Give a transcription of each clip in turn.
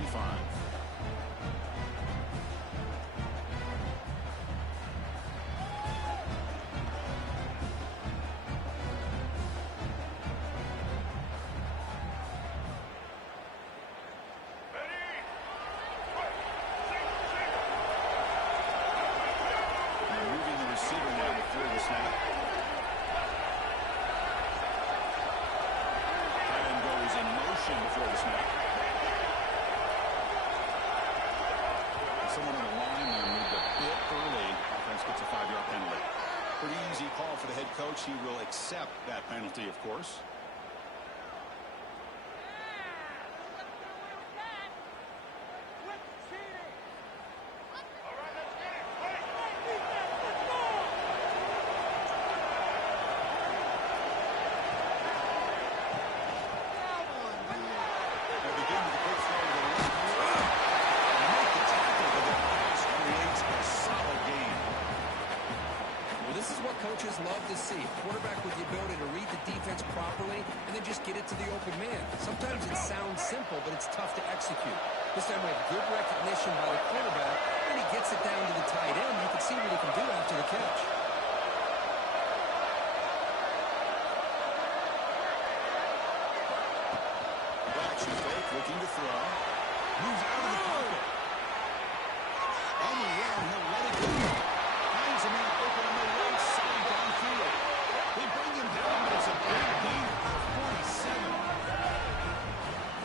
25. Someone on the line there moved a bit early. Offense gets a 5-yard penalty. Pretty easy call for the head coach. He will accept that penalty, of course. Coaches love to see a quarterback with the ability to read the defense properly and then just get it to the open man. Sometimes it sounds simple, but it's tough to execute. This time we have good recognition by the quarterback, and he gets it down to the tight end. You can see what he can do after the catch. Action fake, looking to throw. Moves out of the pocket. On the run, he'll let it go. Finds him out open on the right side downfield. They bring him down, but it's a big gain for 47.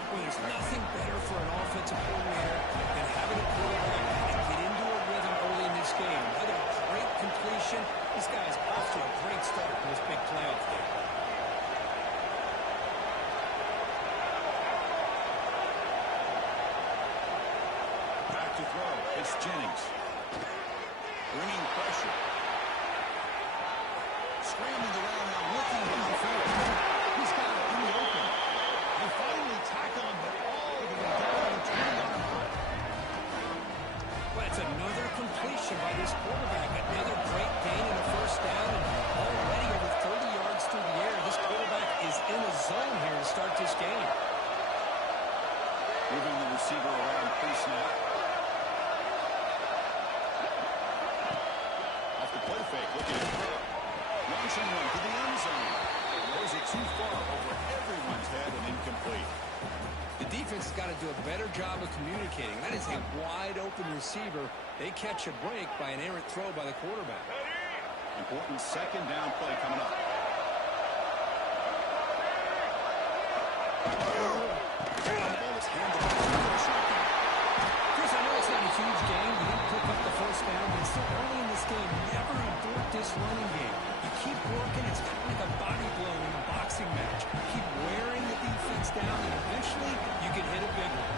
Well, there's nothing better for an offensive coordinator than having a quarterback and get into a rhythm early in this game. Another great completion. This guy's off to a great start in this big playoff game. Back to throw. It's Jennings. Bringing pressure. Scrambling around now, looking downfield. He's got it in the open. They finally tack on, but all the way down to 20-yard line. Well, it's another completion by this quarterback. Another great gain and a first down. And already over 30 yards through the air. This quarterback is in a zone here to start this game. Moving the receiver around pre-snap. Off the play fake, looking at throw. Launching one to the end zone. Throws it too far over everyone's head and incomplete. The defense has got to do a better job of communicating. That is a wide-open receiver. They catch a break by an errant throw by the quarterback. Important second down play coming up. Chris, I know it's not a huge game. You didn't pick up the first down, but it's still early in this game. Never abort this running game. You keep working. It's kind of like a body blow in a boxing match. Keep wearing the defense down, and eventually you can hit a big one.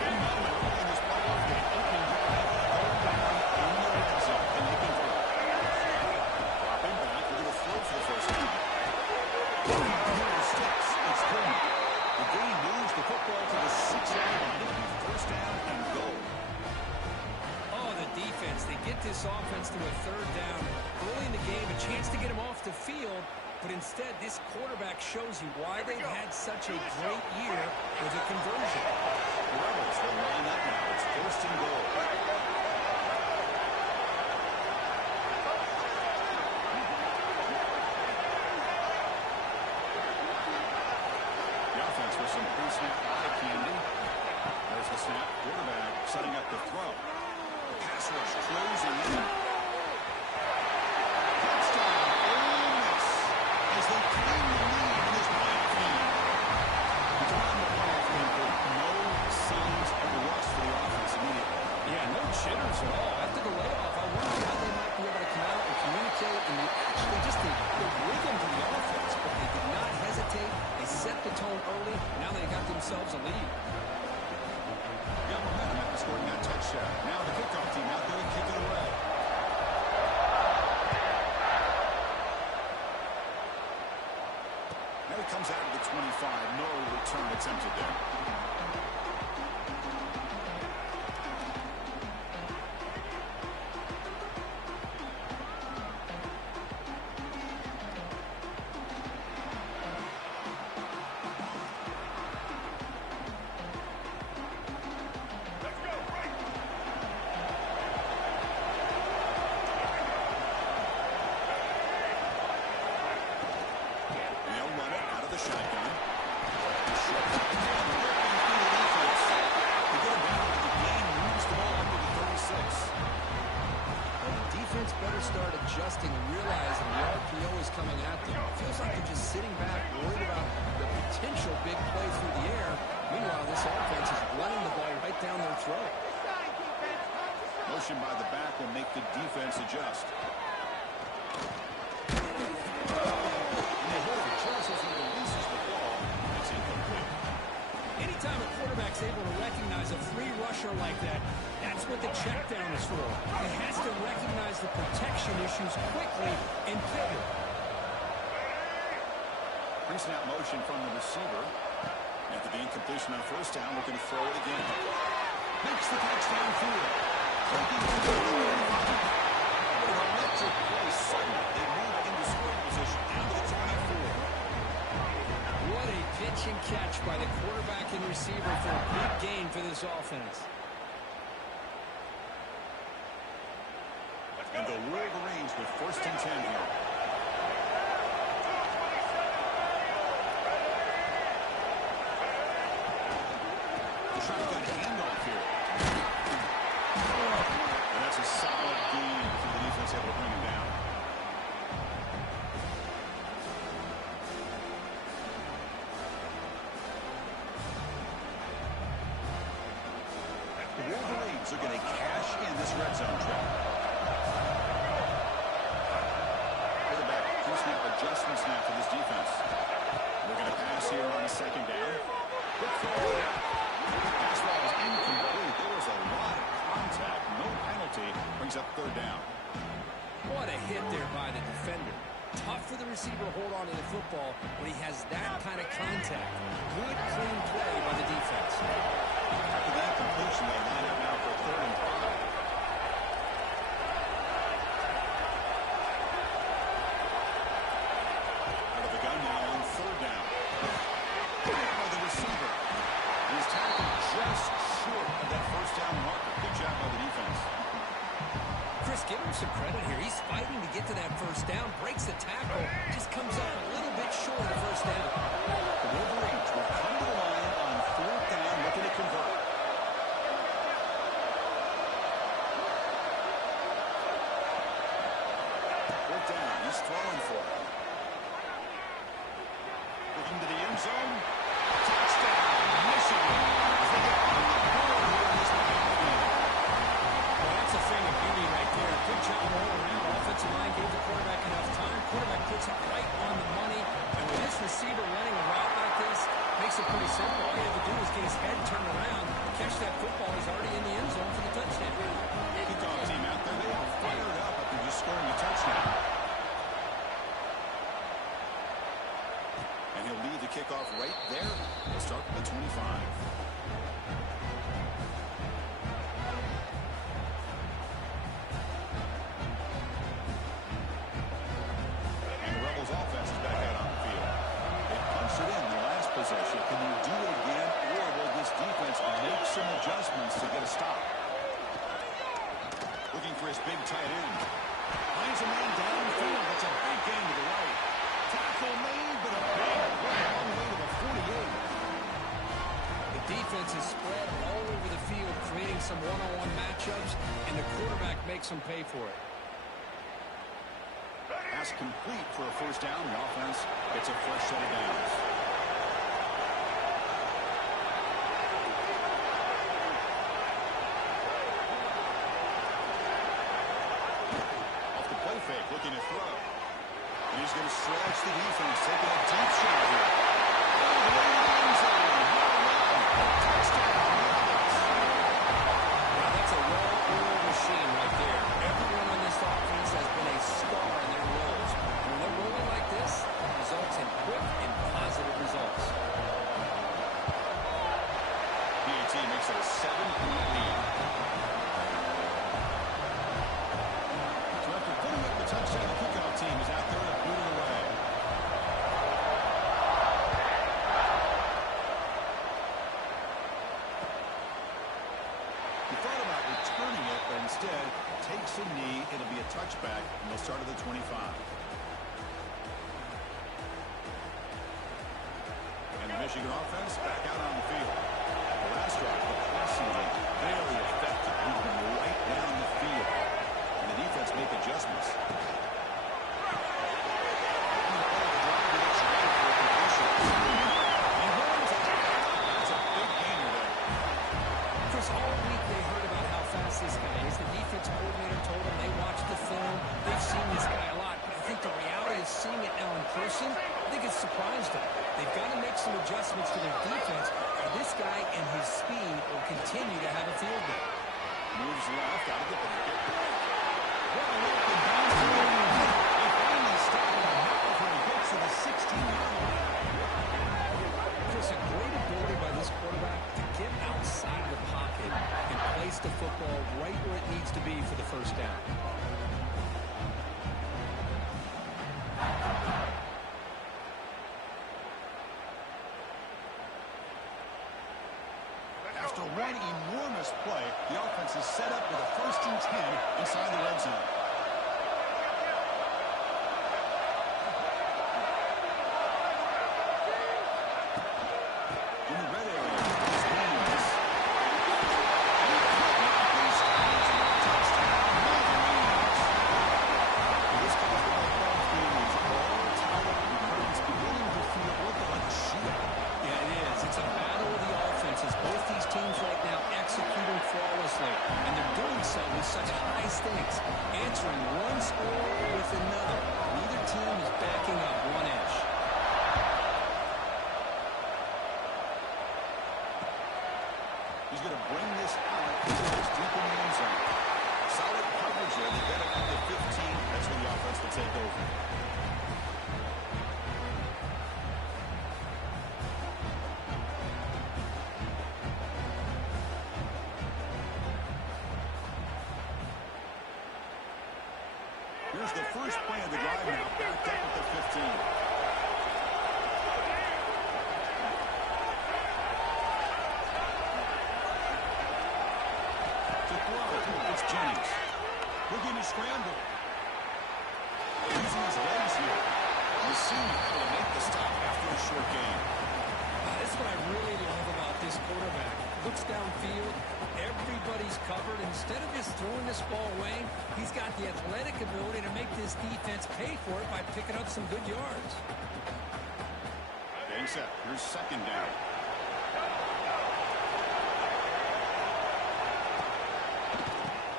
Big moment in this playoff game. Opening drive, going down in the red zone, and they convert. Dropping back, we're going to throw for the first time. Here it sticks. It's Coleman. The game moves the football to the 6-yard line. It'll be first down and goal. Oh, the defense. They get this offense to a third down. Early in the game, a chance to get him off the field, but instead this quarterback shows you why they've had such a great year with a conversion. The Rebels will line up now. It's first and goal. For some pre-snap eye candy. There's the snap. Quarterback setting up the throw. The pass rush closing in. Touchdown, Ole Miss, as they claim the lead in this playoff game. Around the playoff game, no signs of rust for the offense immediately. Yeah, no jitters at all. After the layoff, I wonder how they might be able to come out and communicate and actually just the rhythm to the offense, but they did not hesitate. They set the tone early. Now they got themselves a lead. Got momentum after scoring that touchdown. Now the kickoff team out there to kick it away. Now it comes out of the 25. No return attempted there. opponents better start adjusting and realizing the RPO is coming at them. It feels like they're just sitting back, worried about the potential big play through the air. Meanwhile, this offense is running the ball right down their throat. Motion by the back will make the defense adjust. Anytime a quarterback's able to recognize a free rusher like that, that's what the check down is for. He has to recognize the protection issues quickly and pivot. Pre-snap motion from the receiver. After the incompletion on first down, looking to throw it again. Makes the touchdown field. Taking to the what an electric play. Suddenly, they move into scoring position down to the 24. What a pitch and catch by the quarterback and receiver for a big gain for this offense. And the Wolverines with 1st and 10 here. Shotgun handoff here. And that's a solid gain for the defense, able to bring him down. The Wolverines are going to cash in this red zone trap. Quarterback, two-snap adjustment snap for this defense. We're going to pass here on a 2nd down. Quick throw. Pass ball is incomplete. There was a lot of contact. No penalty. Brings up 3rd down. What a hit there by the defender. Tough for the receiver to hold on to the football when he has that kind of contact. Good, clean play by the defense. After the incompletion, they line up now for 3rd and 5. Out of the gun now on 3rd down. By the receiver. He's tackled just short of that 1st down marker. Good job by the defense. Chris, give him some credit here. He's fighting to get to that 1st down, breaks the tackle, just comes up a little bit short of the 1st down. The Wolverines will come to the line on 4th down, looking to convert. 4th down, he's throwing for it. Looking to the end zone. Touchdown, Michigan. As they get on the board here in this backfield. Well, that's a thing of beauty right there. Good job all around. Offensive line gave the quarterback enough time. Quarterback puts it right on the money. And with this receiver running a route like this, makes it pretty simple. All you have to do is get his head turned around, catch that football. He's already in the end zone for the touchdown. Kickoff team out there. They are fired up after just scoring a touchdown. And he'll lead the kickoff right there. He'll start with the 25. Offense is back out on the field. They punched it in the last possession. Can you do it again, or will this defense make some adjustments to get a stop? Looking for his big tight end. Finds a man downfield. That's a big gain to the right. Tackle made, but a big play all the way to the 48. The defense is spread all over the field, creating some one-on-one matchups, and the quarterback makes them pay for it. Pass complete for a 1st down. The offense gets a fresh set of downs. Off the play fake, looking to throw. And he's going to stretch the defense, taking a deep shot here. All the way to the end zone. Touchdown. Now that's a well-oiled machine right there. Everyone on this offense has been a star in their roles. When they're rolling like this, it results in quick and positive results. PAT makes it a 7-point lead. So after putting up the touchdown, the kickoff team is out there to boot it away. He thought about returning it, but instead takes a knee. It'll be a touchback, and they'll start at the 25. And the Michigan offense back out on the field. The last drive, the passing game, very effective, moving right down the field. And the defense make adjustments. this play, the offense is set up with a 1st and 10 inside the red zone. In the red area is Williams. Touchdown, Wolverines. This college football game is all tied up, and it's beginning to feel a little bit like a shootout. Yeah, it is. It's a battle of the offenses. Both these teams right now executing flawlessly, and they're doing so with such high stakes, answering one score with another. Neither team is backing up one inch. He's going to bring this out deep in the end zone. Solid coverage there. They get it at the 15. That's when the offense will take over. Here's the first play of the drive now, backed up at the 15. To throw, it's Jennings. Looking to scramble. Using his legs here. You see him able to make the stop after a short gain. This is what I really love about this quarterback. Looks downfield, everybody's covered. Instead of just throwing this ball away, he's got the athletic ability to make this defense pay for it by picking up some good yards. Getting set. Here's 2nd down.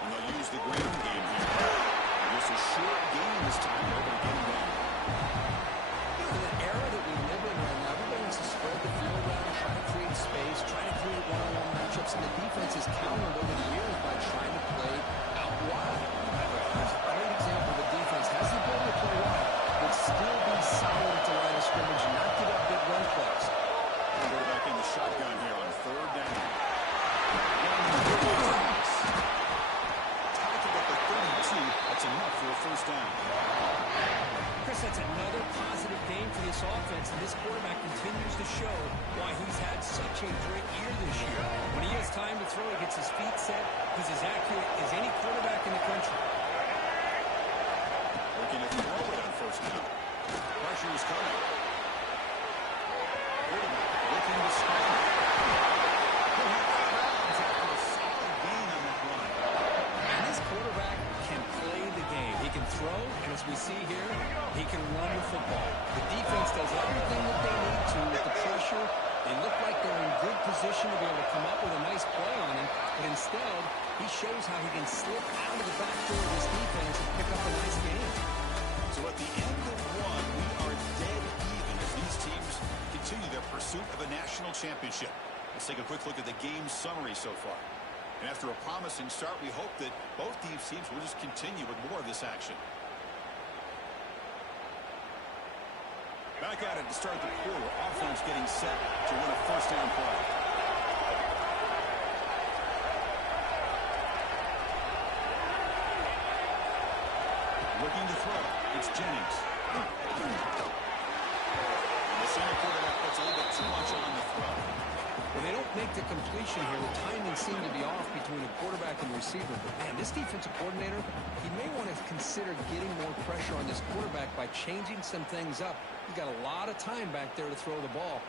And they'll use the ground game here. Just a short gain this time. They're able to get him down. In an era that we live in right now, everybody wants to spread the field around, try to create space, try to create one-on-one matchups, and the defense has countered over the years by trying to play out wide. There's a great example of the defense has the ability to play wide, but still be solid at the line of scrimmage and not give up big run plays. Quarterback in the shotgun here on 3rd down. Tackled at the 32. That's enough for a 1st down. Chris, that's another positive game for this offense, and this quarterback continues to show why he's had such a great year this year. When he has time to throw, he gets his feet set. He's as accurate as any quarterback in the country. Looking to throw it on 1st down. Pressure is coming. Quarterback looking to scramble. He'll have out of bounds after a solid gain on that run. And this quarterback can play the game. He can throw, and as we see here, he can run the football. The defense does everything that they need to with the pressure. They look like they're in good position to be able to come up with a nice play on him, but instead, he shows how he can slip out of the back door of this defense and pick up a nice gain. So at the end of one, we are dead even as these teams continue their pursuit of a national championship. Let's take a quick look at the game summary so far. And after a promising start, we hope that both these teams will just continue with more of this action. Back at it to start the quarter. Offense getting set to win a 1st down play. Looking to throw. It's Jennings. The senior quarterback puts a little bit too much on the throw. When they don't make the completion here, the timing seemed to be off between the quarterback and the receiver. But, man, this defensive coordinator, he may want to consider getting more pressure on this quarterback by changing some things up. He got a lot of time back there to throw the ball.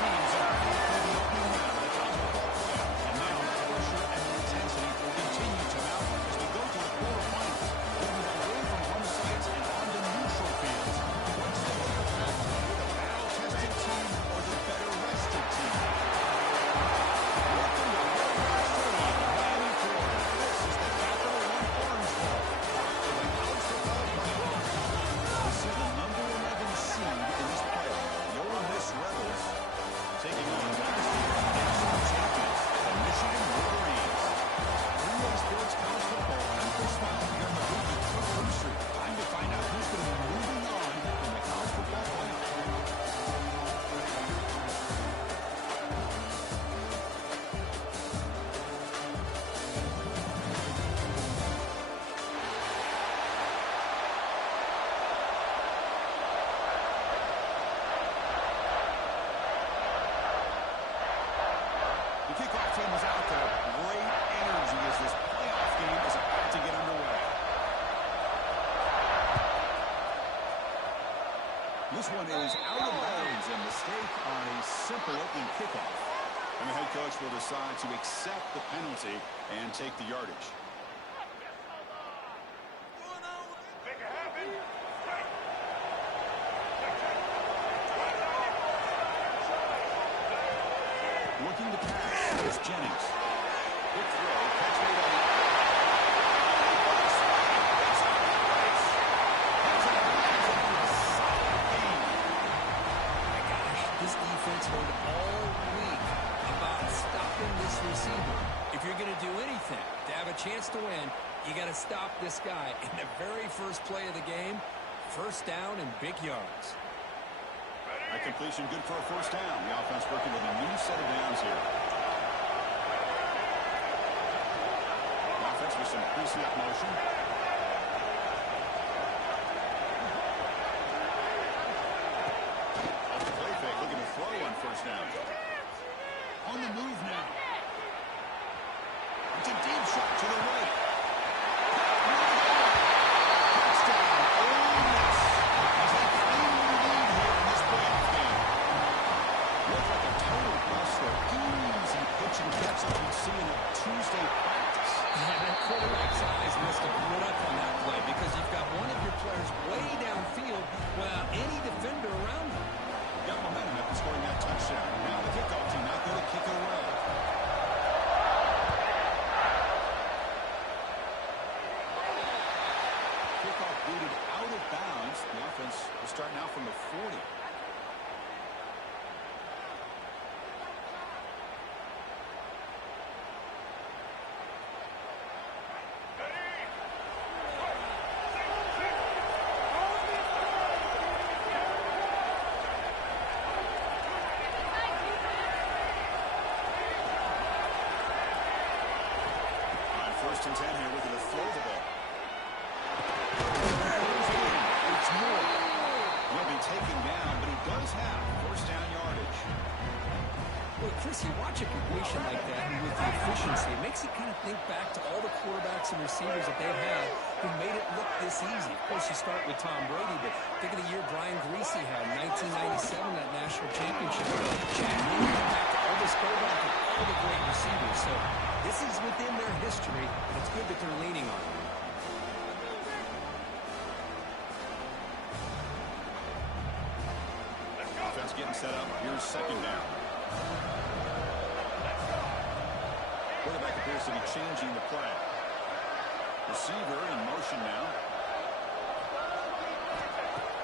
teams are back for the opening round of the college football playoff. And now the pressure and intensity will continue to mount as we go to the quarterfinals. Moving away from home sites and onto neutral fields. What's the better path? The battle-tested team or the better rested team? Welcome to Hillcrest Stadium, Miami, Florida. This is the Capital One Orange Bowl for the college football playoff. This is the number 11 seed in this playoff. The Ole Miss Rebels taking on last year's national champions, the Michigan Wolverines. 3-way sports college football after spot here on the Weekly Football Street. Time to find out who's going to be moving on in the college football playoff. The kickoff team is out there. Great energy as this playoff game is about to get underway. This one is out of bounds, a mistake on a simple opening kickoff. And the head coach will decide to accept the penalty and take the yardage. Looking to pass is Jennings. Good throw. Catch made on the My gosh, this defense heard all week about stopping this receiver. If you're going to do anything to have a chance to win, you got to stop this guy. In the very first play of the game, first down and big yards. A completion good for a first down. The offense working with a new set of downs here. The offense with some pre-snap motion. Off the play fake, looking to throw on first down. On the move now. It's a deep shot to the right. Touchdown, Ole Miss. As they claim the lead here in this playoff game. Looked like a total bustler. Easy pitch and catch like you'd see in a Tuesday practice. Yeah, that quarterback's eyes must have lit up on that play because you've got one of your players way downfield without any defender around him. Got momentum after scoring that touchdown. Now the kickoff team out there to kick it away. Kickoff booted out of bounds. The offense will start now from the 40. On first and 10 here, looking to throw the ball. It's more. He'll be taken down, but he does have first down yardage. Well, Chris, you watch a completion like that, and with the efficiency, it makes you kind of think back to all the quarterbacks and receivers that they've had who made it look this easy. Of course, you start with Tom Brady, but think of the year Brian Greasy had in 1997, that national championship. Chad Henne, back to Elvis Boback, and all the great receivers. So this is within their history, and it's good that they're leaning on it. Offense getting set up. Here's second down. Quarterback appears to be changing the play. Receiver in motion now.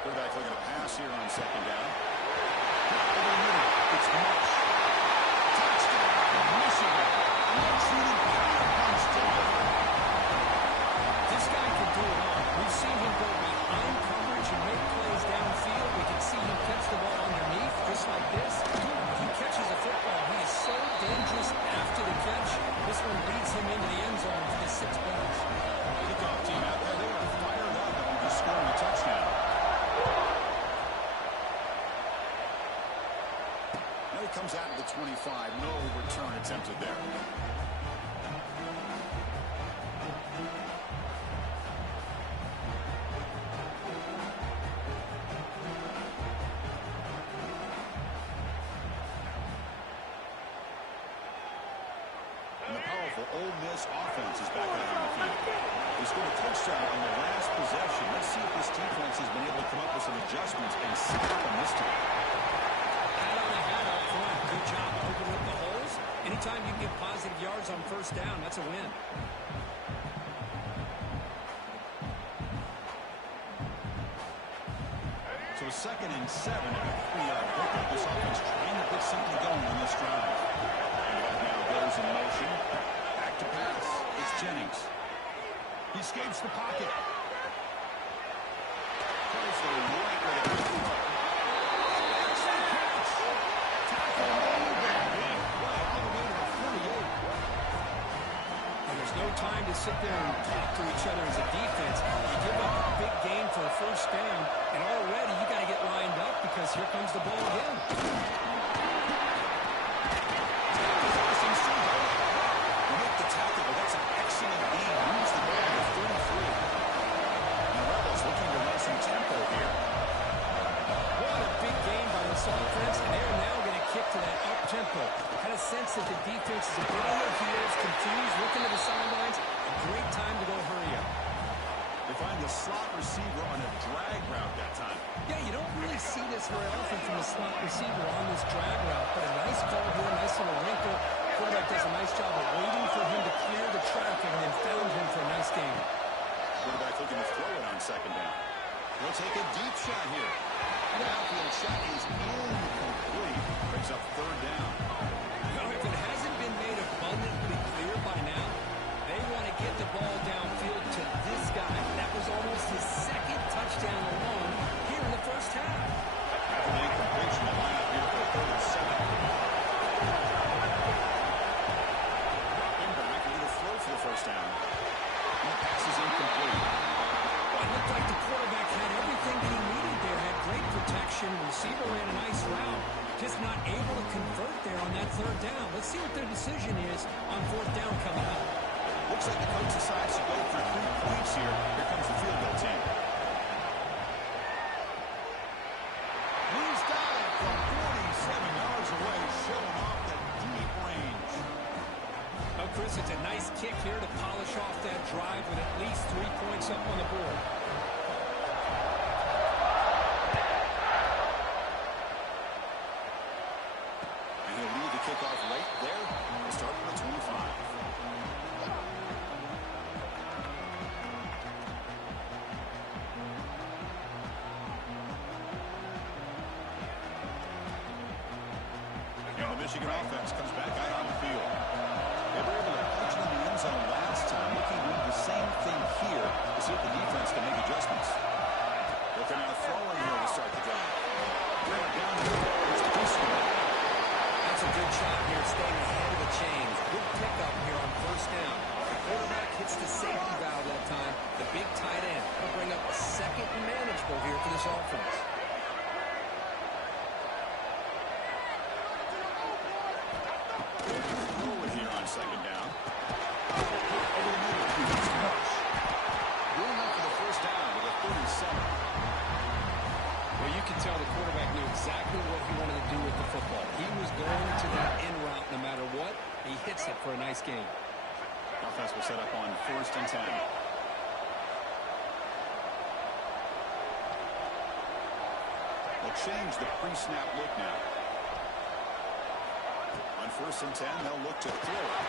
Quarterback looking to pass here on second down. Over the middle. It's Marsh. Touchdown, Michigan. Untreated power punch delivered. This guy can do it all. We've seen him go behind coverage and make plays downfield. We can see him catch the ball underneath, just like this. If he catches a football, he is so dangerous after the catch. This one leads him into the end zone for the 6 points. Kickoff team out there. They are fired up after just scoring a touchdown. Now he comes out to the 25. No return attempted there. Ole Miss offense is back out on the field. They scored a touchdown on the last possession. Let's see if this defense has been able to come up with some adjustments and stop them this time. Hat on a hat up front. Good job opening up the holes. Anytime you get positive yards on first down, that's a win. So 2nd and 7 and a 3-yard pickup. This offense trying to get something going on this drive. And now goes in motion. Back to pass. It's Jennings. He escapes the pocket. Tries the right way to the throw. Excellent catch. Tackle made. Big play all the way to the 48. And there's no time to sit there and talk to each other as a defense. You give up a big gain for a first down, and already you got to get lined up because here comes the ball again. Tackle, but that's an excellent gain. Moves the ball to 33. The Rebels looking to run some tempo here. What a big game by this offense, and they're now going to kick to that up-tempo. Kind of sense that the defense is a bit on their heels, continues looking to the sidelines. A great time to go hurry up. They find the slot receiver on a drag route that time. Yeah, you don't really see this very often from the slot receiver on this drag route, but a nice call here, nice little wrinkle. Quarterback does a nice job of waiting for him to clear the traffic and then found him for a nice game. Quarterback looking to throw it on 2nd down. He'll take a deep shot here. The outfield shot is incomplete. Brings up 3rd down. Now, if it hasn't been made abundantly clear by now, they want to get the ball downfield to this guy. That was almost his 2nd touchdown alone here in the first half. An incompletion to line up here for 3rd and 7. For the first down. And the pass is incomplete. Well, it looked like the quarterback had everything that he needed there. Had great protection. Receiver ran a nice route. Just not able to convert there on that 3rd down. Let's see what their decision is on 4th down coming up. Looks like the coach decides to go for 3 points here. Here comes the field goal team. He's got it from 47 yards away, showing off the deep range. Oh, Chris, it's a nice kick here to polish off that drive with at least 3 points up on the board. And he'll lead the kickoff right there. We'll start from the 25. And the Michigan offense comes back out on the field. They were able to punch it in the end zone last time. Looking to do the same thing here to see if the defense can make adjustments. Looking out throwing here to start the drive. Bring it down to the floor. It's Peace. That's a good shot here, staying ahead of the chains. Good pickup here on first down. The quarterback hits the safety valve that time. The big tight end will bring up a 2nd and manageable here for this offense. Forward here on 2nd down. Over the middle. It's Marsh. Going up for the first down with a 37. Well, you can tell the quarterback knew exactly what he wanted to do with the football. He was going to that end route no matter what. He hits it for a nice game. Offense will set up on 1st and 10. They'll change the pre-snap look now. On 1st and 10, they'll look to throw it.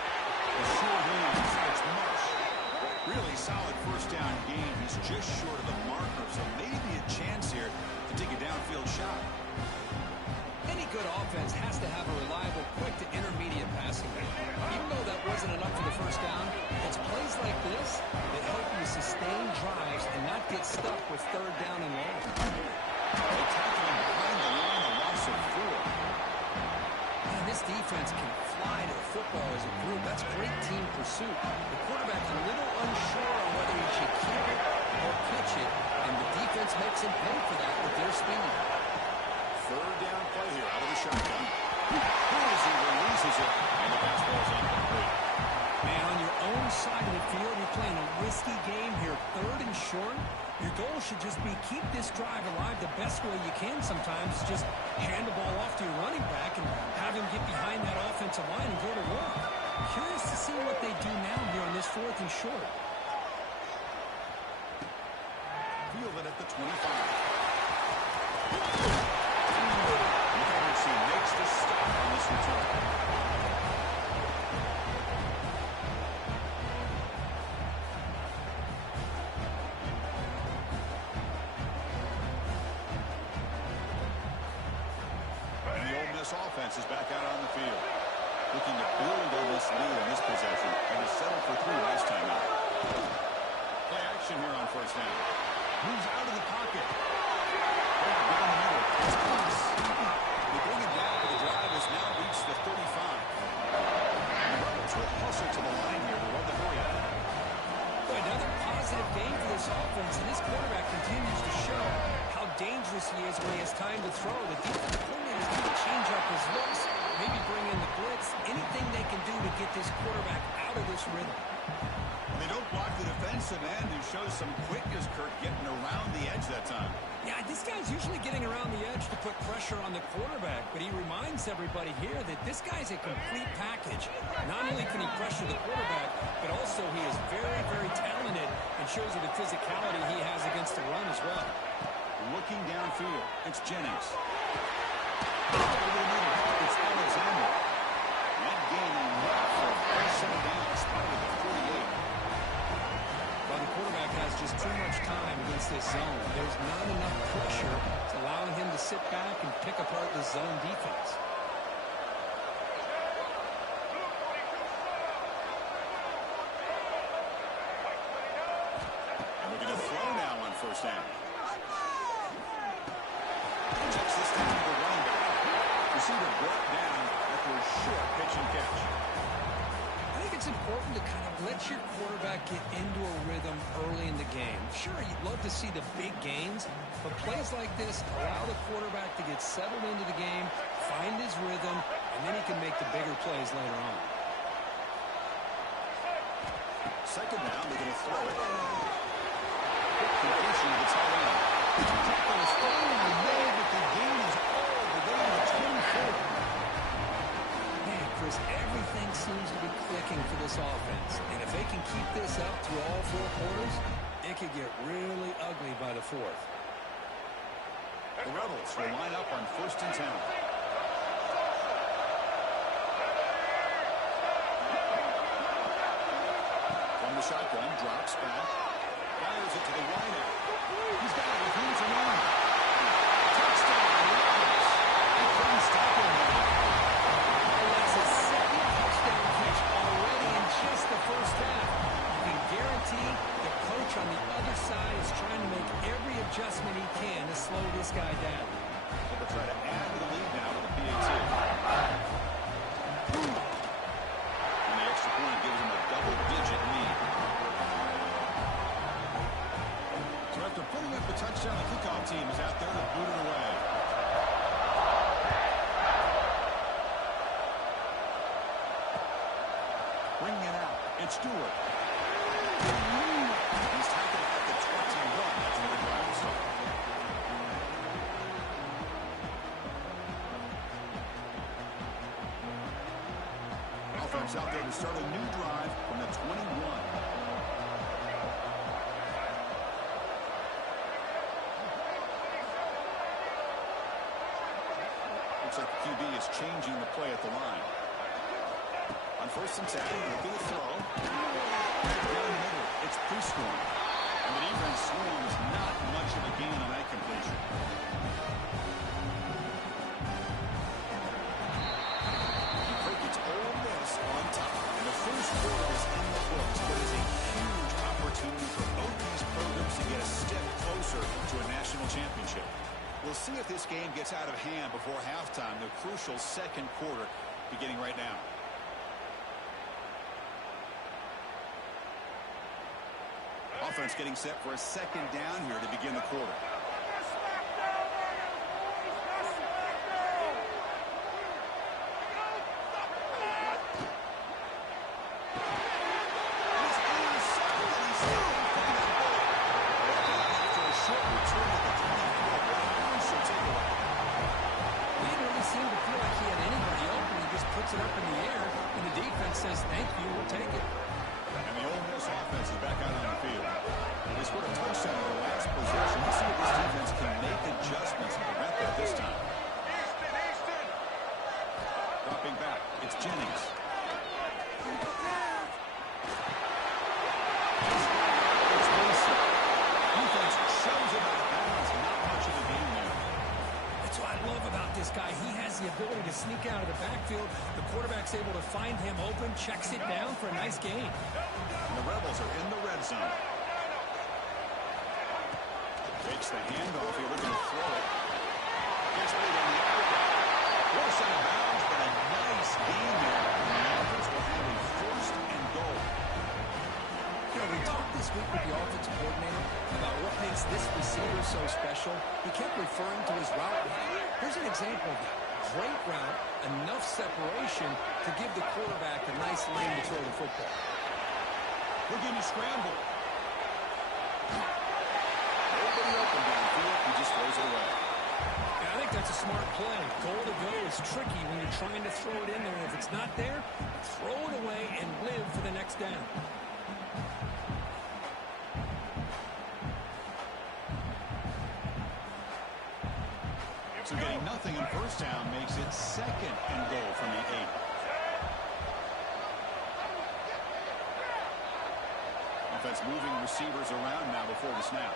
The short hands. It's Marsh. Really solid first down game. He's just short of the marker, so maybe a chance here to take a downfield shot. Any good offense has to have a reliable, quick to intermediate passing game. Even though that wasn't enough for the first down, it's plays like this that help you sustain drives and not get stuck with 3rd down and long. They tackle him behind the line, a loss of 4. Man, this defense can fly to the football as a group. That's great team pursuit. The quarterback's a little unsure on whether he should keep it or pitch it, and the defense makes him pay for that with their speed. 3rd down play here out of the shotgun. He releases it, and the pass ball is incomplete. Man, on your own side of the field, you're playing a risky game here. 3rd and short. Your goal should just be keep this drive alive the best way you can sometimes. Just hand the ball off to your running back and have him get behind that offensive line and go to work. Curious to see what they do now this 4th and short. Fielded at the 25. He makes the stop on this return. And the Ole Miss offense is back out on the field, looking to build on this lead in this possession, and to settle for 3 last time out. Play action here on 1st down. Moves out of the pocket. Down the middle. It's close. They bring him down, but the drive has now reached the 35. The Rebels will hustle to the line here to run the hurry up. Another positive game for this offense, and this quarterback continues to show how dangerous he is when he has time to throw. The defensive coordinators need to change up his looks, maybe bring in the blitz, anything they can do to get this quarterback out of this rhythm. They don't block the defensive end, who shows some quickness, Kirk, getting around the edge that time. Yeah, this guy's usually getting around the edge to put pressure on the quarterback, but he reminds everybody here that this guy's a complete package. Not only can he pressure the quarterback, but also he is very, very talented and shows you the physicality he has against the run as well. Looking downfield, it's Jennings. Over the middle, it's Alexander. That game enough for a ball center down, spotted at the 48. Well, the quarterback has just too much time against this zone. There's not enough pressure to allowing him to sit back and pick apart the zone defense. And we're going to throw now on 1st down. Checks this down to the running back. Receiver brought down after a short pitch and catch. I think it's important to kind of let your quarterback get into a rhythm early in the game. Sure, you'd love to see the big gains, but plays like this allow the quarterback to get settled into the game, find his rhythm, and then he can make the bigger plays later on. 2nd down, they're going to throw it. Quick completion to the tight end. Tackle is finally made, but the gain is all the way to the 24. Man, Chris, everything seems to be clicking for this offense. And if they can keep this up through all 4 quarters, it could get really ugly by the 4th. The Rebels will line up on 1st and 10. From the shotgun, drops back. Fires it to the wideout. He's got it with room to run. Touchdown, Rebels. He couldn't stop him. That's his 2nd touchdown catch already in just the 1st half. You can guarantee the coach on the other side is trying to make every adjustment he can to slow this guy down. They'll try to add to the lead now with a PAT. And the extra point gives him a double-digit lead. So after putting up the touchdown, the kickoff team is out there to boot it away. Bringing it out, it's Stewart. He's tackled at the 21 after the drive start. Offense out there to start a new drive from the 21. Looks like the QB is changing the play at the line. On 1st and 10, looking to throw. Back down the middle, it's Prescorn. And the defense swarms not much of a gain on that completion. It's Ole Miss on top. And the 1st quarter is in the books, but it's a huge opportunity for both these programs to get a step closer to a national championship. We'll see if this game gets out of hand before halftime, the crucial 2nd quarter beginning right now. Offense getting set for a 2nd down here to begin the quarter. It up in the air, and the defense says, thank you, we'll take it. And the Ole Miss offense is back out on the field. They scored a touchdown in their last possession. Let's see if this defense can make adjustments and prevent that this time. Dropping back, it's Jennings. It's Wilson. Defense shoves him out of bounds. Not much of a game there. That's what I love about this guy. He has the ability to sneak out of the backfield. The quarterback's able to find him open, checks it down for a nice gain. And the Rebels are in the red zone. Takes the handoff here, looking to throw it. Gets made on the outlet. Force out of bounds, but a nice gain there. The offense will have a first and goal. You know, we talked this week with the offensive coordinator about what makes this receiver so special. He kept referring to his route. Here's an example of that. Great route, enough separation to give the quarterback a nice lane to throw the football. Looking to scramble. Nobody open downfield. He just throws it away. Yeah, I think that's a smart play. Goal to go is tricky when you're trying to throw it in there. If it's not there, throw it away and live for the next down. So getting nothing in first down makes it second and goal from the 8. Offense moving receivers around now before the snap.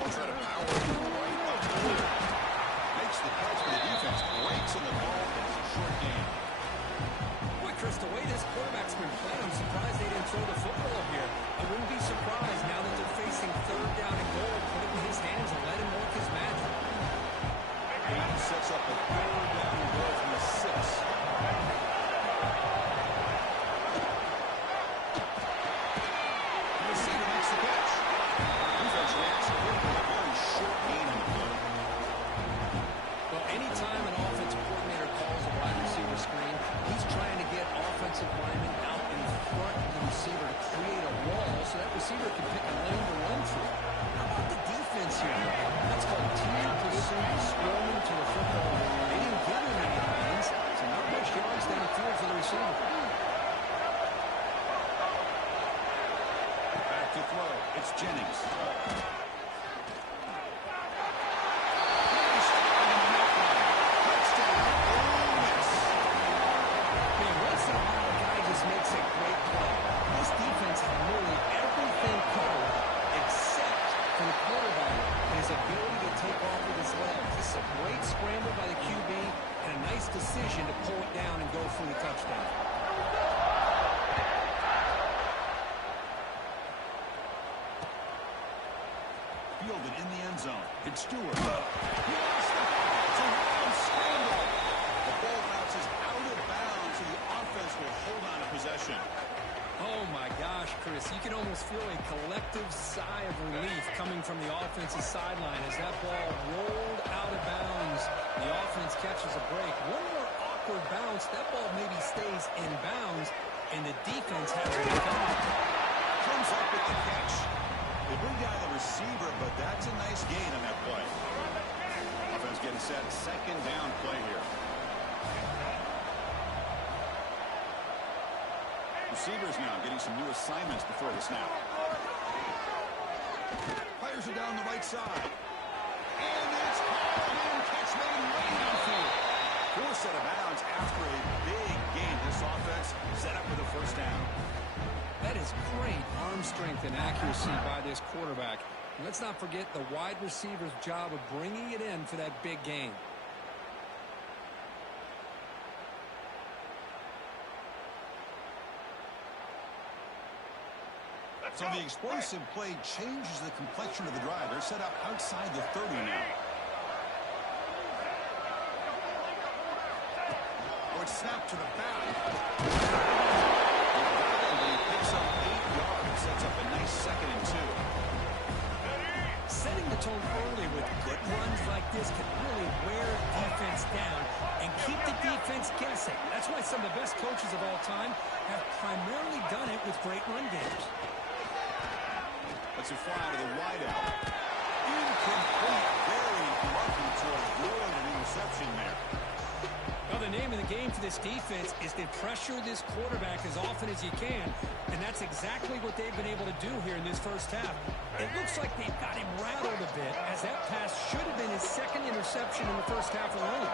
We'll try to power right up the middle. Makes the catch, but the defense breaks in the ball. It's a short game. Boy, Chris, the way this quarterback's been playing, I'm surprised they didn't throw the football here. I wouldn't be surprised now that they're facing third down and goal. Put it in his hands and let him work his magic. He sets up a third down and goal from the 6. Receiver can pick a lane to run through. How about the defense here? That's called team pursuit, swarming to the football. They didn't give him any lanes, so not much yards downfield for the receiver. Back to throw. It's Jennings. Touchdown, Ole Miss. Man, once in a while, a guy just makes a great play. This defense had nearly everything covered except for the quarterback and his ability to take off with his legs. This is a great scramble by the QB and a nice decision to pull it down and go for the touchdown. Fielded in the end zone. It's Stewart. He lost the ball. It's a wild scramble. The ball bounces out of bounds, so the offense will hold on to possession. Oh, my gosh, Chris. You can almost feel a collective sigh of relief coming from the offensive sideline as that ball rolled out of bounds. The offense catches a break. One more awkward bounce. That ball maybe stays in bounds, and the defense has to recover. Comes up with the catch. They bring down the receiver, but that's a nice gain on that play. Offense getting set. Second down play here. Receivers now getting some new assignments before the snap. Fires it down the right side. And it's caught in. Catch made way downfield. Forced out of bounds after a big gain. This offense set up for the first down. That is great arm strength and accuracy by this quarterback. And let's not forget the wide receiver's job of bringing it in for that big gain. So the explosive play changes the complexion of the drive. They're set up outside the 30 now. Oh, it's snapped to the back. He picks up 8 yards, sets up a nice 2nd and 2. Setting the tone early with good runs like this can really wear defense down and keep the defense guessing. That's why some of the best coaches of all time have primarily done it with great run games. Let's it fly to the wideout. Incomplete. Very lucky to avoid an interception there. Well, the name of of the game for this defense is to pressure this quarterback as often as you can, and that's exactly what they've been able to do here in this first half. It looks like they've got him rattled a bit, as that pass should have been his second interception in the first half alone.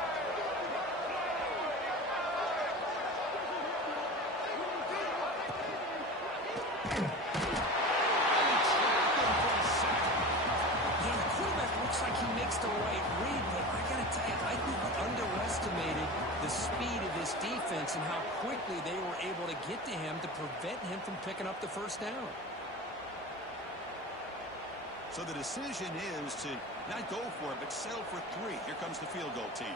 The right read, but I gotta tell you, I think we underestimated the speed of this defense and how quickly they were able to get to him to prevent him from picking up the first down. So the decision is to not go for it, but settle for 3. Here comes the field goal team.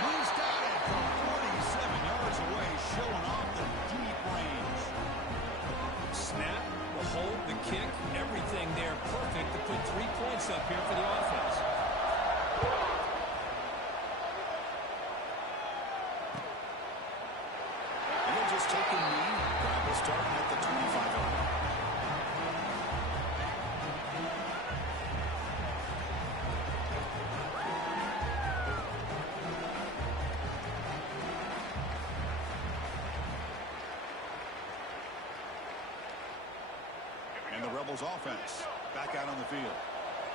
He's got it from 47 yards away, showing off the deep range. Snap. The hold, the kick, everything there perfect to put 3 points up here for the offense. And they'll just take a knee. Drive will start at the 25-yard line. And the Rebels offense back out on the field.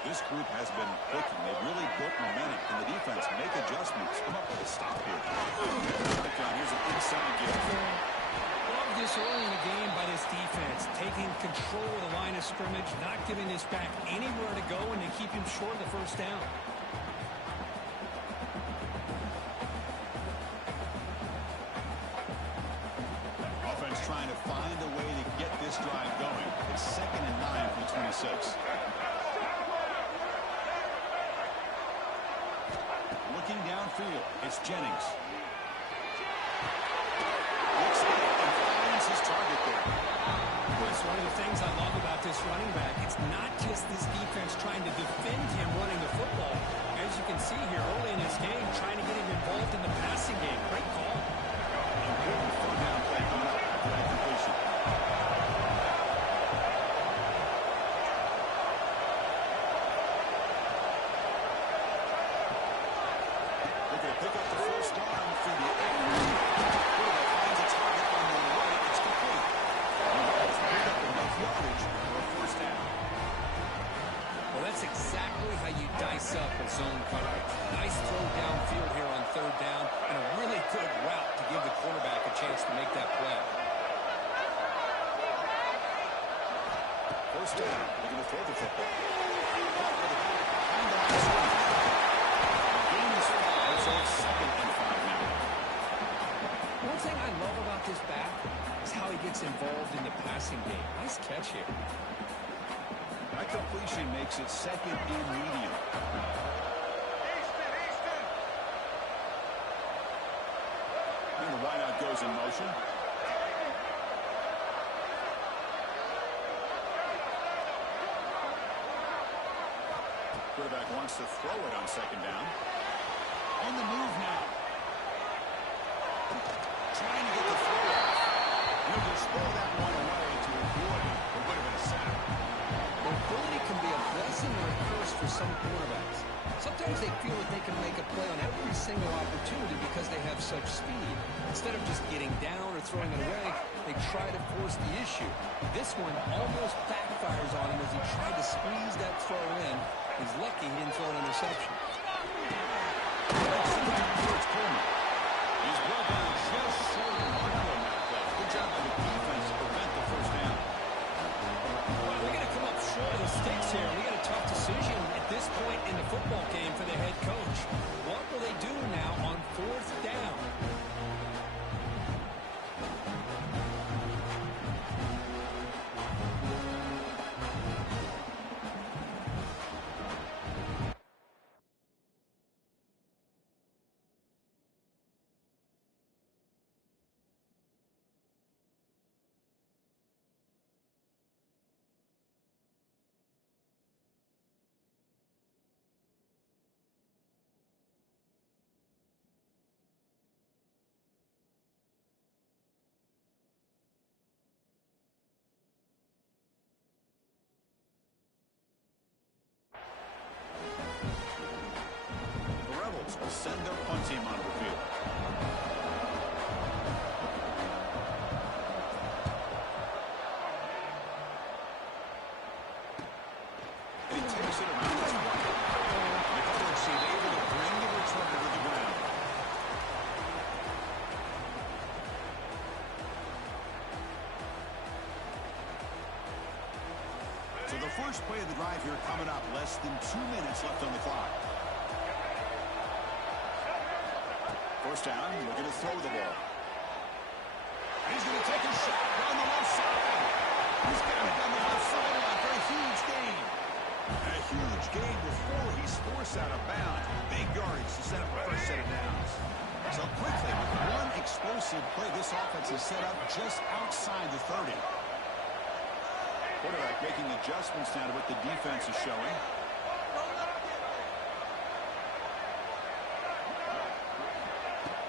This group has been clicking. They've really built momentum. And the defense make adjustments. Come up with a stop here. Here's an inside give. Love this early in the game by this defense. Taking control of the line of scrimmage. Not giving this back anywhere to go. And to keep him short of the first down. Offense trying to find a way to get this drive going. It's 2nd and 9 from the 26. Looking downfield, it's Jennings. Looks at it and finds his target there. That's one of the things I love about this running back. It's not just this defense trying to defend him running the football. As you can see here early in this game, trying to get him involved in the passing game. Great call. Important third down play coming up after that completion. Looking to pick up the first down through the air. Quarterback finds a target on the right. It's complete. And that's picked up enough yardage for a first down. Well, that's exactly how you dice up a zone coverage. Nice throw downfield here on third down, and a really good route to give the quarterback a chance to make that play. First down, looking to throw the football. Back for the back behind the line of scrimmage. Gain is 5, so it's 2nd and 5 now. One thing I love about this back is how he gets involved in the passing game. Nice catch here. That completion makes it 2nd and medium. And the wideout goes in motion. Quarterback wants to throw it on 2nd down. On the move now. Trying to get the throw off. He'll just throw that one away to avoid what would have been a sack. Mobility can be a blessing or a curse for some quarterbacks. Sometimes they feel that they can make a play on every single opportunity because they have such speed. Instead of just getting down or throwing it away, they try to force the issue. This one almost backfires on him as he tried to squeeze that throw in. He's lucky he didn't throw an interception. He's brought down just short of the marker on that play. Good job by the defense to prevent the first down. Well, we're going to come up short of the sticks here. We got a tough decision at this point in the football game for the head coach. What will they do now on 4th down? defense will send their punt team onto the field. And he takes it around his pocket. The coverage team able to bring the returner to the ground. So the first play of the drive here coming up. Less than 2 minutes left on the clock. First down, looking to throw the ball. He's going to take a shot down the left side. He's got it down the left sideline for a huge gain. A huge gain before he's forced out of bounds. Big yardage to set up the first set of downs. So quickly, with one explosive play, this offense is set up just outside the 30. Quarterback making adjustments now to what the defense is showing.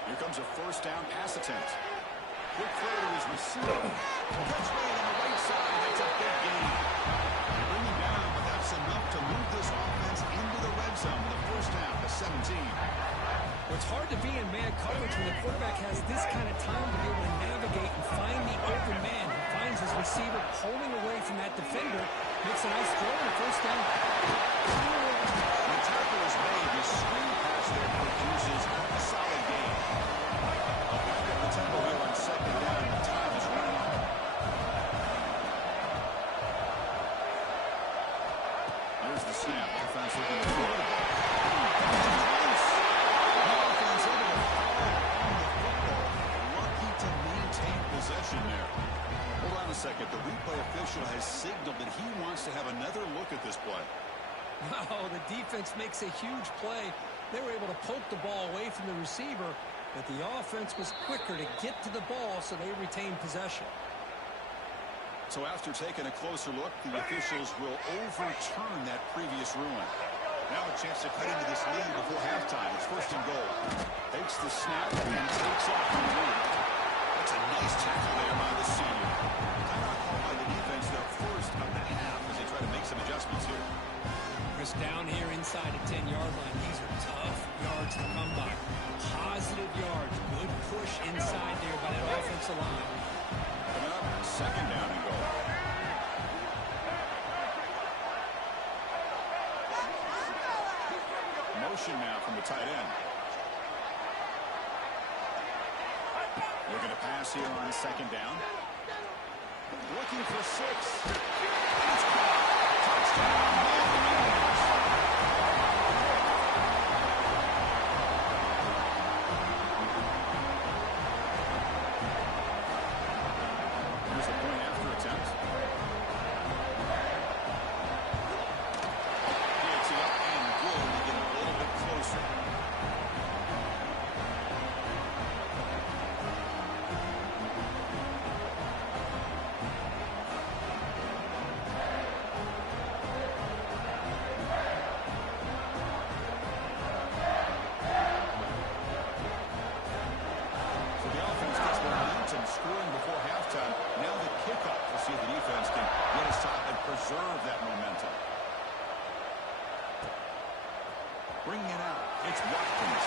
Here comes a first down pass attempt. Quick throw to his receiver. Catch made on the right side. That's a big gain. Bring him down, but that's enough to move this offense into the red zone with a first down to 17. Well, it's hard to be in man coverage when the quarterback has this kind of time to be able to navigate and find the open man. He finds his receiver pulling away from that defender. Makes a nice throw and a first down. The tackle is made. The screen pass there produces a solid gain. Up at the tempo here on second down, and time is running out. Here's the snap. Offense looking to throw the ball. Possession there. Hold on a second. The replay official has signaled that he wants to have another look at this play. Wow, the defense makes a huge play. They were able to poke the ball away from the receiver, but the offense was quicker to get to the ball, so they retained possession. So after taking a closer look, the officials will overturn that previous ruling. Now a chance to cut into this lead before halftime. It's first and goal. Takes the snap and takes off on the run. That's a nice tackle there by the senior. Timeout call by the defense, their first of the half, as they try to make some adjustments here. Chris, down here inside the 10-yard line, these are tough yards to come by. Positive yards, good push inside there by that offensive line. Coming up, second down and goal. Motion now from the tight end. Looking to pass here on second down. Looking for 6. It's caught. Touchdown. Here's the point after attempt. Gets it up and good to get a little bit closer. Scoring before halftime. Now the kickoff to see if the defense can get a stop and preserve that momentum. Bringing it out. It's Watkins.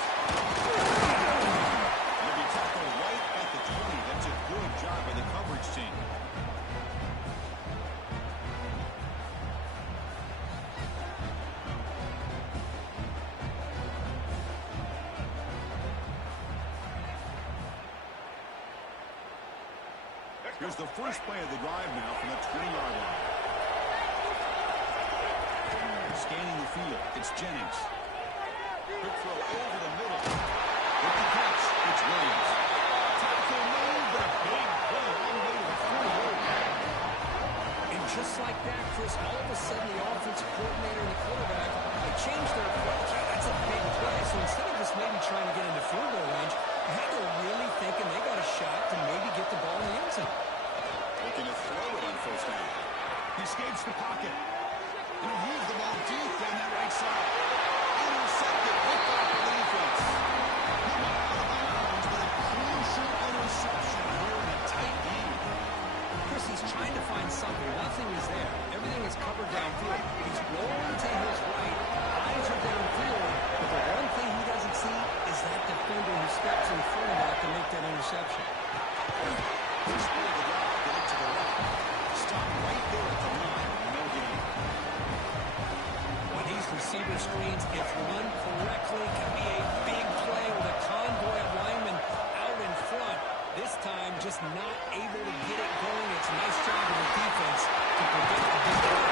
He'll be tackled right at the 20. That's a good job by the coverage team. Here's the first play of the drive now from the 20-yard line. Scanning the field, it's Jennings. Quick throw over the middle. With the catch, it's Williams. Tackle made, but a big play all the way to the 40. And just like that, Chris, all of a sudden the offensive coordinator and the quarterback, they changed their approach. That's a big play. So instead of just maybe trying to get into field goal range, I think they're really thinking they got a shot to maybe get the ball in the end zone. Looking to throw it on first down. He escapes the pocket. He'll move the ball deep down that right side. Intercepted. Picked off the defense. Not out of bounds, but a crucial interception here in a tight game. Chris, he's trying to find something. Nothing is there. Everything is covered downfield. He's rolling to his receiver screens, if run correctly, can be a big play with a convoy of linemen out in front. This time, just not able to get it going. It's a nice job of the defense to prevent a big play.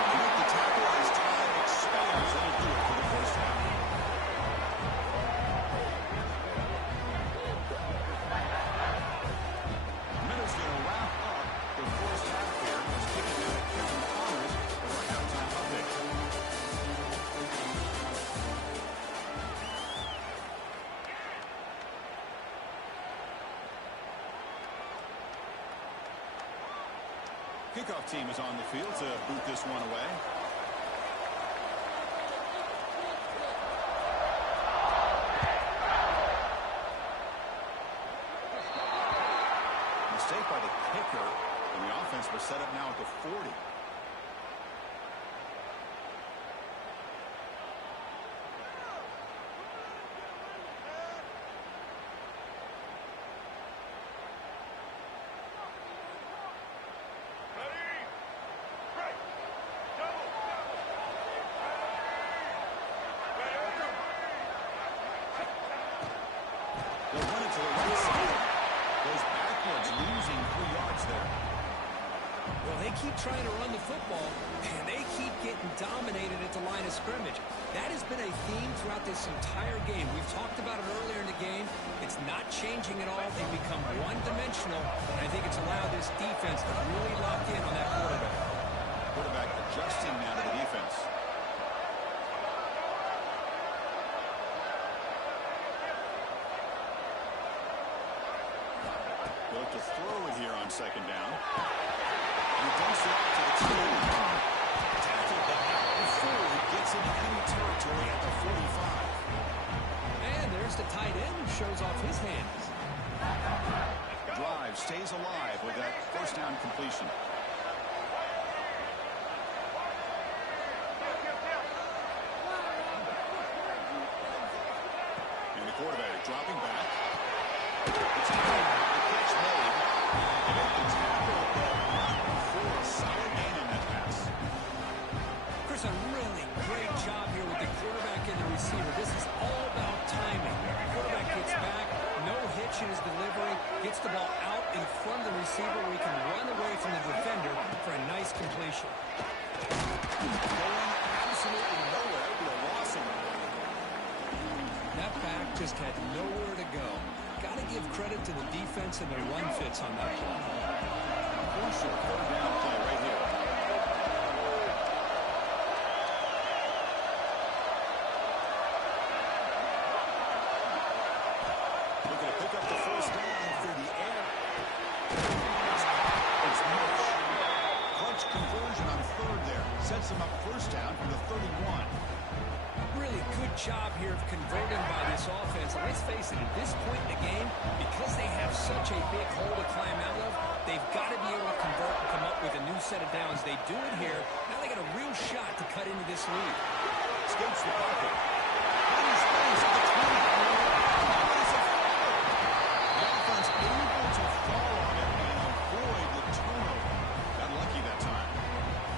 They make the tackle as time expands. That'll do it for the first half. Minutes going to wrap up the first half here. Let's kick it down to Kevin Connors for our halftime update. Kickoff team is on the field to boot this one away. Mistake by the kicker, and the offense was set up now at the 40. They'll run it to the right side. Goes backwards, losing 3 yards there. Well, they keep trying to run the football, and they keep getting dominated at the line of scrimmage. That has been a theme throughout this entire game. We've talked about it earlier in the game. It's not changing at all. They've become one-dimensional, and I think it's allowed this defense to really lock in on that quarterback. Quarterback adjusting now to the defense. Look to throw it here on second down. He dumps it out to the team. Tackled the out before he gets into enemy territory at the 45. And there's the tight end who shows off his hands. Drive stays alive with that first down completion. And the quarterback dropping back. It's out. The catch made. And at the tackle, but not before a solid gain on that pass. Chris, a really great job here with the quarterback and the receiver. This is all about timing. The quarterback gets back, no hitch in his delivery, gets the ball out in front of the receiver where he can run away from the defender for a nice completion. Going absolutely nowhere to a loss of it. That back just had nowhere to go. Got to give credit to the defense and their run fits on that play. Crucial third down play right here. Looking to pick up the first down through the air. It's much. Clutch conversion on third there. Sets him up first down from the 31. Really good job here of converting by this offense. And let's face it, at this point in the game, because they have such a big hole to climb out of, they've got to be able to convert and come up with a new set of downs. They do it here. Now they got a real shot to cut into this lead. Escapes the pocket. In his face at the 20. The offense able to fall on it and avoid the turnover. Got lucky that time.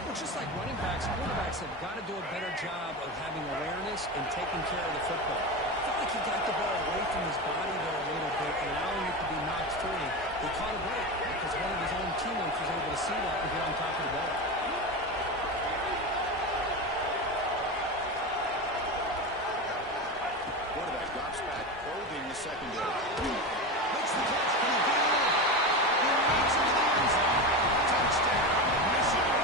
Well, just like running backs, quarterbacks have got to do a better job of having awareness and taking care of the football. I felt like he got the ball away from his body there a little bit, allowing it to be knocked free. He caught a break because one of his own teammates was able to see that and get on top of the ball. Quarterback drops back, probing the secondary. Makes the catch. Can he get it in? He runs into the end zone. Touchdown, Michigan.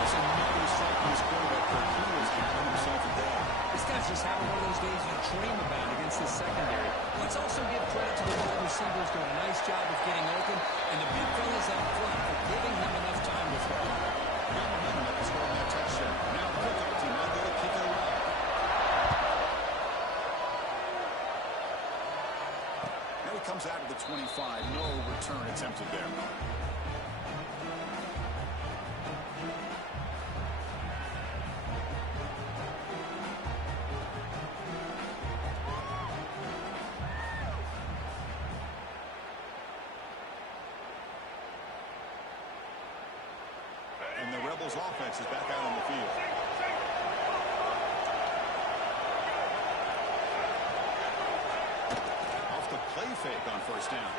That's another selfless quarterback for he was having himself a day. This guy's just having one of those days you dream about against this secondary. Let's also give credit to the wide receivers doing a nice job of getting open, and the big fellas up front for giving him enough time to throw. Got momentum after scoring that touchdown. Now the kickoff team, they'll go to kick it around. Now he comes out of the 25. No return attempted there. And the Rebels offense is back out on the field. fake on first down.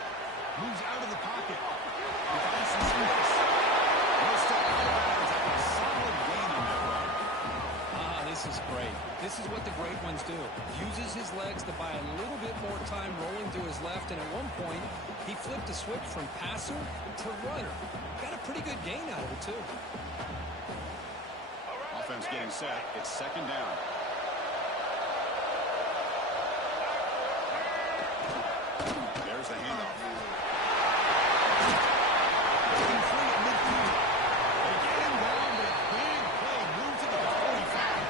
Moves out of the pocket. He finds some space. No step out of bounds. A solid gain on that run. This is great. This is what the great ones do. Uses his legs to buy a little bit more time rolling to his left, and at one point, he flipped a switch from passer to runner. Got a pretty good gain out of it, too. Offense getting set. It's second down. There's the handoff. Looking free at midfield. They get him down, but a big play moves it to the 45.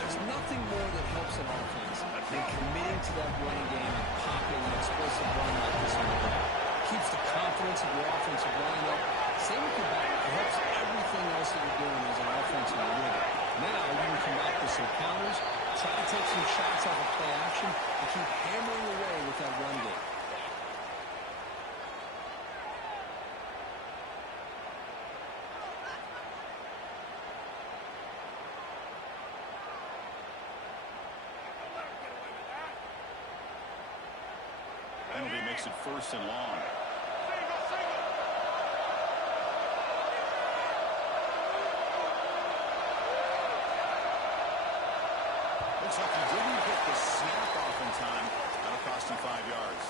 There's nothing more that helps an offense than committing to that running game and popping an explosive run like this on the ground. Keeps the confidence of your offensive line up. Same with your back. It helps everything else that you're doing as an offensive unit. Now you can come back with some counters, try to take some shots off of play action, and keep hammering away with that run game. Penalty makes it first and long. Looks like he didn't get the snap off in time. That'll cost him 5 yards.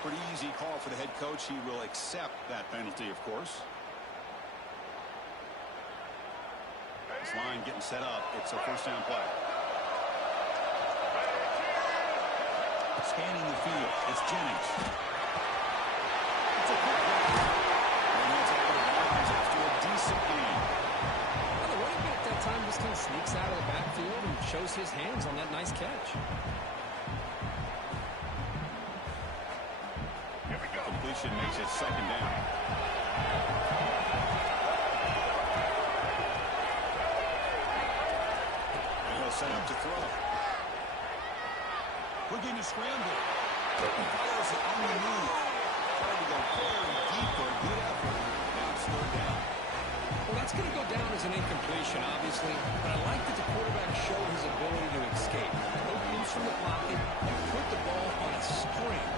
Pretty easy call for the head coach. He will accept that penalty, of course. This line getting set up. It's a first down play. Scanning the field. It's Jennings. It's a quick run. And it's out of bounds after a decent gain. Well, the running back that time just kind of sneaks out of the backfield and shows his hands on that nice catch. Completion makes it second down. And he'll set up to throw. Looking to scramble. Fires it on the move. Trying to go very deep for a good effort. Now it's third down. Well, that's going to go down as an incompletion, obviously, but I like that the quarterback showed his ability to escape. Broke loose from the pocket and put the ball on a string.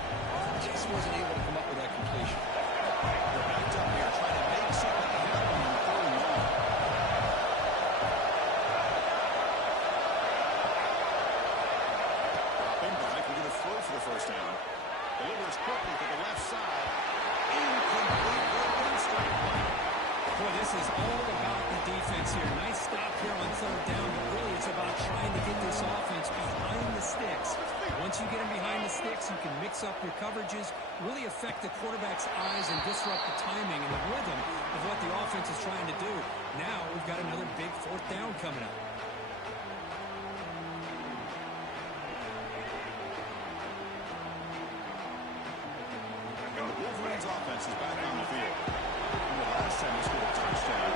Just wasn't able to come up with that completion. They're backed up here trying to make something happen on third and long. Dropping back, we're going to throw for the first down. Delivers quickly to the left side. Incomplete for a straight play. Boy, this is all about the defense here. Nice stop here on third down, but really it's about trying to get this offense behind the sticks. Once you get them behind the sticks, you can mix up your coverages, really affect the quarterback's eyes and disrupt the timing and the rhythm of what the offense is trying to do. Now we've got another big fourth down coming up. And the Wolverines offense is back on the field. And the last time they scored a touchdown,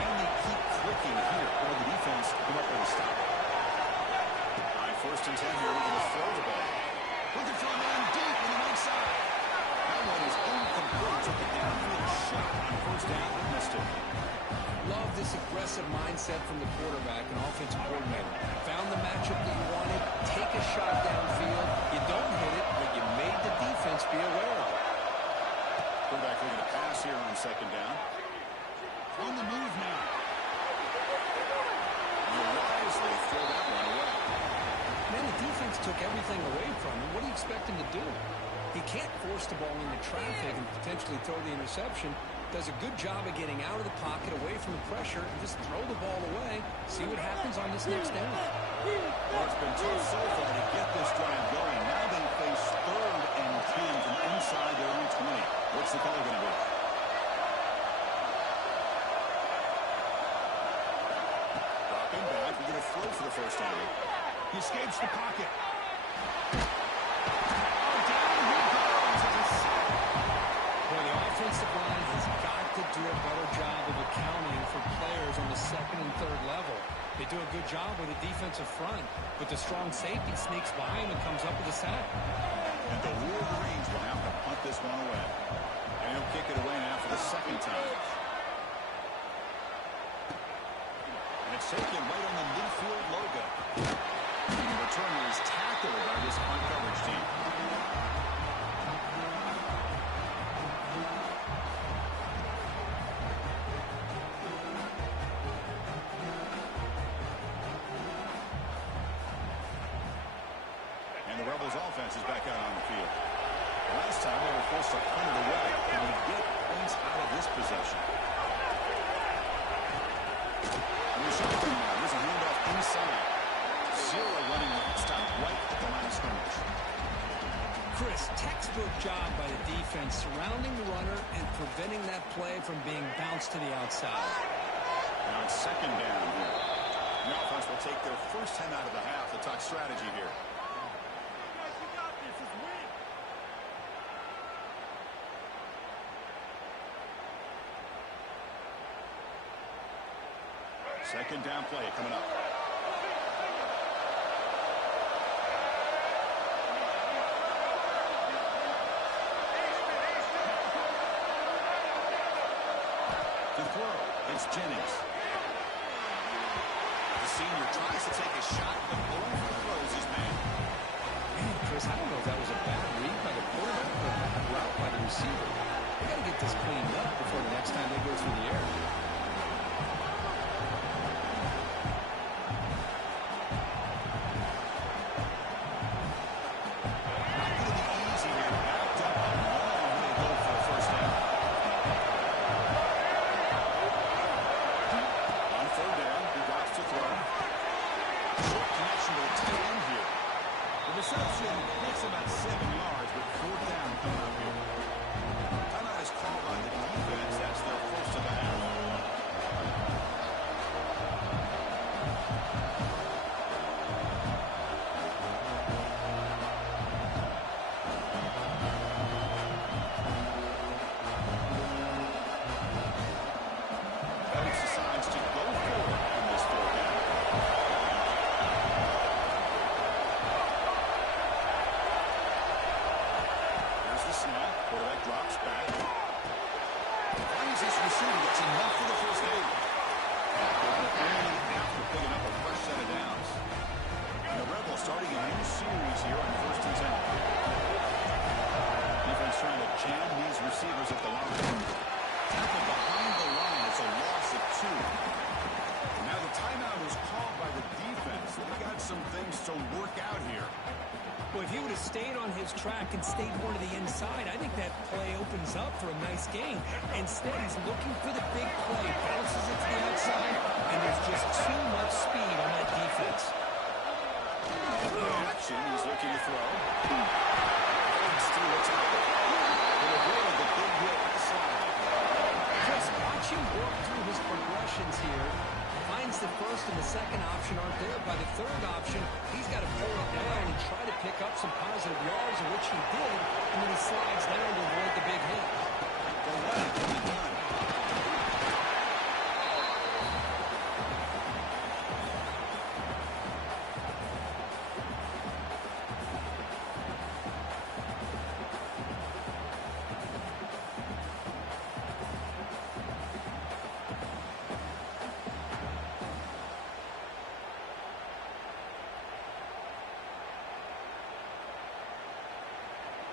can they keep clicking here? Or the defense come up with a stop? All right, first and 10 here. We're going to throw the ball. Looking for a man deep on the right side. That one is incomplete. Took a downfield shot on first down and missed it. Love this aggressive mindset from the quarterback and offensive coordinator. Found the matchup that you wanted, take a shot downfield. You don't hit it, but you made the defense be aware of it. Quarterback looking to pass here on second down. On the move now. You wisely throw that one away. Man, the defense took everything away from him. What do you expect him to do? He can't force the ball into traffic and potentially throw the interception. Does a good job of getting out of the pocket, away from the pressure, and just throw the ball away. See what happens on this next down. Well, it's been tough so far to get this drive going. Now they face third and 10 from inside their own 20. What's the call going to be? Dropping back. We're going to throw for the first down. He escapes the pocket. Oh, down he goes. It's a sack. Well, the offensive line has got to do a better job of accounting for players on the second and third level. They do a good job with the defensive front, but the strong safety sneaks by him and comes up with a sack. And the Wolverines will have to punt this one away. And he'll kick it away now for the second time. And it's taken right on the midfield logo. The returner is tackled by this punt coverage team. And the Rebels offense is back out on the field. Last time they were forced to punt it away. Can we get points out of this possession? And the shotgun now. Here's a handoff inside. Zero running stop right at the line of scrimmage. Chris, textbook job by the defense surrounding the runner and preventing that play from being bounced to the outside. Now it's second down here. The offense will take their first 10 out of the half to talk strategy here. Second down play coming up. To throw, it's Jennings. The senior tries to take a shot, but overthrows his man. Man, Chris, I don't know if that was a bad read by the quarterback or a bad route by the receiver. They got to get this cleaned up before the next time they go through the air. Reception makes about 7 yards, but fourth down coming up here. Timeout is called by the defense. That's their first of the half. Coach decides to go forward on this fourth down. Quarterback drops back. Finds his receiver. Gets enough for the first down. Only after picking up a fresh set of downs. And the Rebels starting a new series here on first and 10. Defense trying to jam these receivers at the line. Tackle behind the line. It's a loss of 2. And now the timeout is called by the defense. They've got some things to work out here. Well, if he would have stayed on his track and stayed more to the inside, I think that play opens up for a nice gain. Instead, he's looking for the big play, bounces it to the outside, and there's just too much speed on that defense. Action, he's looking to throw. Holds through the tackle. He'll avoid the big hit at the slide. Chris, watch him work through his progressions here. Finds the first and the second option aren't there. By the third option, he's got to pull it down and try to pick up some positive yards, which he did, and then he slides down to avoid the big hit. The run can be done.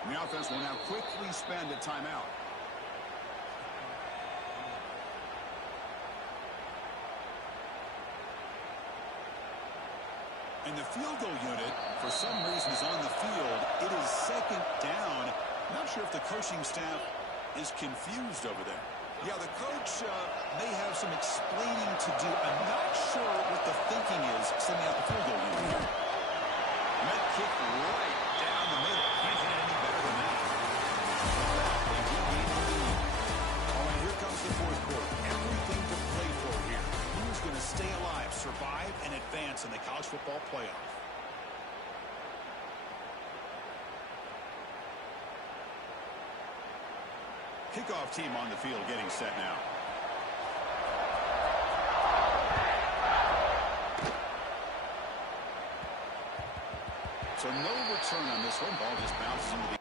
The offense will now quickly spend a timeout. And the field goal unit, for some reason, is on the field. It is second down. Not sure if the coaching staff is confused over there. Yeah, the coach may have some explaining to do. I'm not sure what the thinking is sending out the field goal unit. Net kick right down the middle. Can't hit any better than that. They do gain the lead. Oh, and here comes the fourth quarter. Everything to play for here. Who's going to stay alive, survive, and advance in the college football playoff? Kickoff team on the field getting set now. So no return on this one. Ball just bounces into the